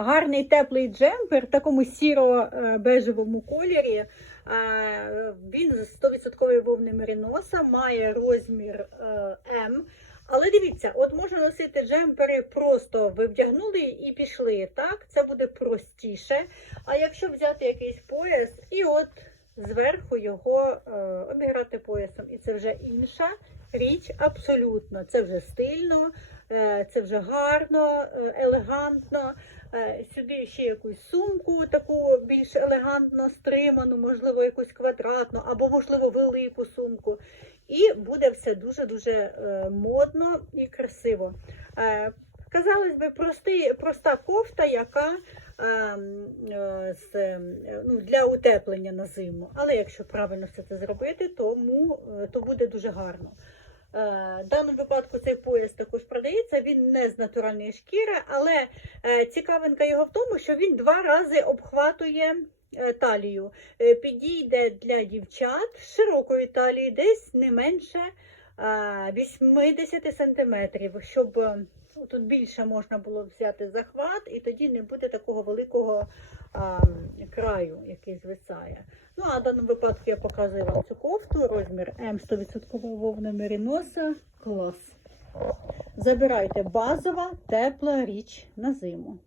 Гарний теплий джемпер в такому сіро-бежевому кольорі. Е, Він з 100% вовни мериноса, має розмір е, М. Але дивіться, от можна носити джемпери просто ви вдягнули і пішли. Так, це буде простіше. А якщо взяти якийсь пояс і от зверху його е, обіграти поясом, і це вже інша річ абсолютно. Це вже стильно, е, це вже гарно, е, елегантно. Е, Сюди ще якусь сумку, таку більш елегантно стриману, можливо, якусь квадратну, або, можливо, велику сумку. І буде все дуже-дуже е, модно і красиво. Е, Казалось би, простий, проста кофта, яка ем, з, ну, для утеплення на зиму. Але якщо правильно все це зробити, тому, то буде дуже гарно. Е, даному випадку цей пояс також продається, він не з натуральної шкіри, але е, цікавинка його в тому, що він два рази обхватує е, талію. Підійде для дівчат широкої талії, десь не менше е, 80 сантиметрів, щоб тут більше можна було взяти захват, і тоді не буде такого великого краю, який звисає. Ну, а в даному випадку я показую вам цю кофту, розмір М 100% вовна мериноса. Клас. Забирайте базова, тепла річ на зиму.